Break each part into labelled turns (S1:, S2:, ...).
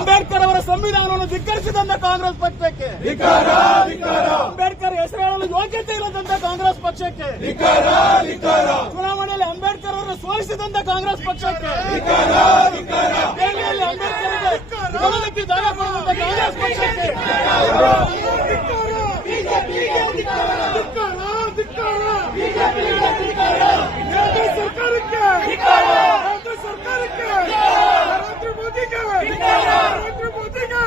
S1: ಅಂಬೇಡ್ಕರ್ ಅವರ ಸಂವಿಧಾನವನ್ನು ಧಿಕ್ಕರಿಸಿದಂತ ಕಾಂಗ್ರೆಸ್ ಪಕ್ಷಕ್ಕೆ. ಅಂಬೇಡ್ಕರ್ ಹೆಸರು ಯೋಗ್ಯತೆ ಇಲ್ಲದಂತ ಕಾಂಗ್ರೆಸ್ ಪಕ್ಷಕ್ಕೆ. ಚುನಾವಣೆಯಲ್ಲಿ ಅಂಬೇಡ್ಕರ್ ಅವರನ್ನು ಸೋಲಿಸಿದಂತ ಕಾಂಗ್ರೆಸ್ ಪಕ್ಷಕ್ಕೆ. ದೆಹಲಿಯಲ್ಲಿ ಕೊಡುವಂತ ಕಾಂಗ್ರೆಸ್ ಪಕ್ಷಕ್ಕೆ.
S2: ಸರ್ಕಾರಕ್ಕೆ. ಸರ್ಕಾರಕ್ಕೆ ನರೇಂದ್ರ ಮೋದಿಗೆ. ನರೇಂದ್ರ ಮೋದಿಗೆ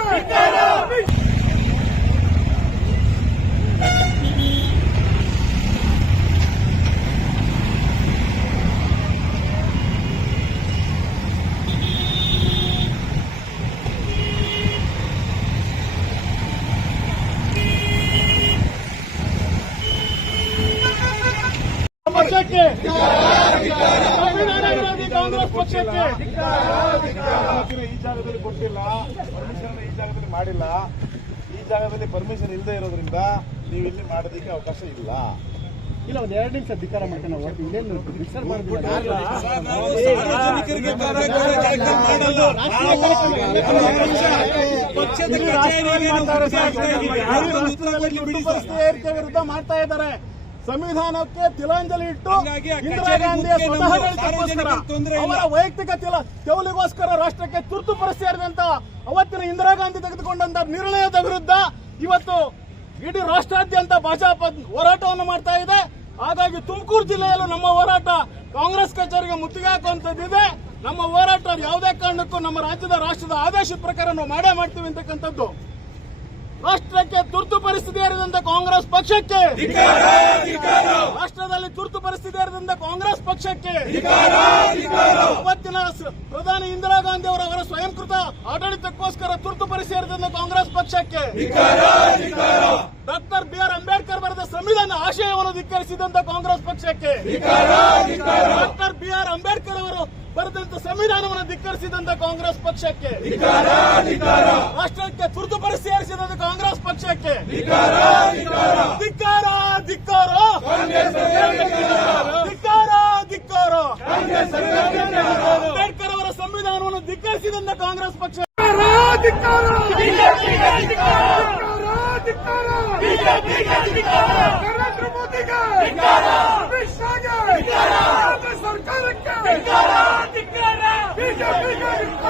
S1: ಪಕ್ಷಕ್ಕೆ ಸಂವಿಧಾನ ವಿರೋಧಿ ಕಾಂಗ್ರೆಸ್ ಪಕ್ಷಕ್ಕೆ
S2: ಈ ಜಾಗದಲ್ಲಿ ಗೊತ್ತಿಲ್ಲ ಪರ್ಮಿಷನ್ ಈ ಜಾಗದಲ್ಲಿ ಮಾಡಿಲ್ಲ. ಈ ಜಾಗದಲ್ಲಿ ಪರ್ಮಿಷನ್ ಇಲ್ಲದೆ ಇರೋದ್ರಿಂದ ನೀವು ಇಲ್ಲಿ ಮಾಡೋದಕ್ಕೆ ಅವಕಾಶ ಇಲ್ಲ.
S1: ಇಲ್ಲ ಒಂದ್ ಎರಡು ನಿಮಿಷ ಧಿಕಾರ ಮಾಡ್ಕೊಂಡು ಮಾಡ್ತಾ ಇದ್ದಾರೆ. ಸಂವಿಧಾನಕ್ಕೆ ತಿಲಾಂಜಲಿ ಇಟ್ಟು ಇಂದಿರಾ ಗಾಂಧಿಯ ಸ್ವತಃ ಅವರ ವೈಯಕ್ತಿಕ ತಿಲ ತೆವಲಿಗೋಸ್ಕರ ರಾಷ್ಟ್ರಕ್ಕೆ ತುರ್ತು ಪರಿಸ್ಥಿತಿ ಅವತ್ತಿನ ಇಂದಿರಾ ಗಾಂಧಿ ತೆಗೆದುಕೊಂಡಂತ ನಿರ್ಣಯದ ವಿರುದ್ಧ ಇವತ್ತು ಇಡೀ ರಾಷ್ಟ್ರಾದ್ಯಂತ ಭಾಜಪ ಹೋರಾಟವನ್ನು ಮಾಡ್ತಾ ಇದೆ. ಹಾಗಾಗಿ ತುಮಕೂರು ಜಿಲ್ಲೆಯಲ್ಲೂ ನಮ್ಮ ಹೋರಾಟ ಕಾಂಗ್ರೆಸ್ ಕಚೇರಿಗೆ ಮುತ್ತಿಗೆ ಹಾಕುವಂತದ್ದಿದೆ ನಮ್ಮ ಹೋರಾಟ ಯಾವುದೇ ಕಾರಣಕ್ಕೂ ನಮ್ಮ ರಾಜ್ಯದ ರಾಷ್ಟ್ರದ ಆದೇಶ ಪ್ರಕಾರ ನಾವು ಮಾಡೇ ಮಾಡ್ತೀವಿ ಅಂತಕ್ಕಂಥದ್ದು. ರಾಷ್ಟ್ರಕ್ಕೆ ತುರ್ತು ಪರಿಸ್ಥಿತಿ ಏರಿದಂತ ಕಾಂಗ್ರೆಸ್ ಪಕ್ಷಕ್ಕೆ. ರಾಷ್ಟ್ರದಲ್ಲಿ ತುರ್ತು ಪರಿಸ್ಥಿತಿ ಏರಿದಂತ ಕಾಂಗ್ರೆಸ್ ಪಕ್ಷಕ್ಕೆ. ಅವತ್ತಿನ ಪ್ರಧಾನಿ ಇಂದಿರಾ ಗಾಂಧಿ ಅವರ ಅವರ ಸ್ವಯಂಕೃತ ಆಡಳಿತಕ್ಕೋಸ್ಕರ ತುರ್ತು ಪರಿಸ್ಥಿತಿ ಏರಿದಂತ ಕಾಂಗ್ರೆಸ್ ಪಕ್ಷಕ್ಕೆ. ಡಾಕ್ಟರ್ ಬಿ ಆರ್ ಅಂಬೇಡ್ಕರ್ ಬರೆದ ಸಂವಿಧಾನ ಆಶಯವನ್ನು ಧಿಕ್ಕರಿಸಿದಂತ ಕಾಂಗ್ರೆಸ್ ಪಕ್ಷಕ್ಕೆ. ಡಾಕ್ಟರ್ ಬಿ ಆರ್ ಅಂಬೇಡ್ಕರ್ ಅವರು ಬರೆದಂತ ಸಂವಿಧಾನವನ್ನು ಧಿಕ್ಕರಿಸಿದಂತ ಕಾಂಗ್ರೆಸ್ ಪಕ್ಷಕ್ಕೆ. ರಾಷ್ಟ್ರಕ್ಕೆ ತುರ್ತು ಪರಿಸ್ಥಿತಿ ಏರಿಸಿದಂತ ಕಾಂಗ್ರೆಸ್ ಪಕ್ಷಕ್ಕೆ. ಧಿಕ್ಕಾರ ಧಿಕ್ಕಾರ ಧಿಕ್ಕಾರ ಧಿಕ್ಕಾರ ಅಂಬೇಡ್ಕರ್ ಅವರ ಸಂವಿಧಾನವನ್ನು ಧಿಕ್ಕರಿಸಿದಂತ ಕಾಂಗ್ರೆಸ್ ಪಕ್ಷ.
S2: ನರೇಂದ್ರ ಮೋದಿಗೆ ಅಮಿತ್ ಶಾಗೆ Thank you.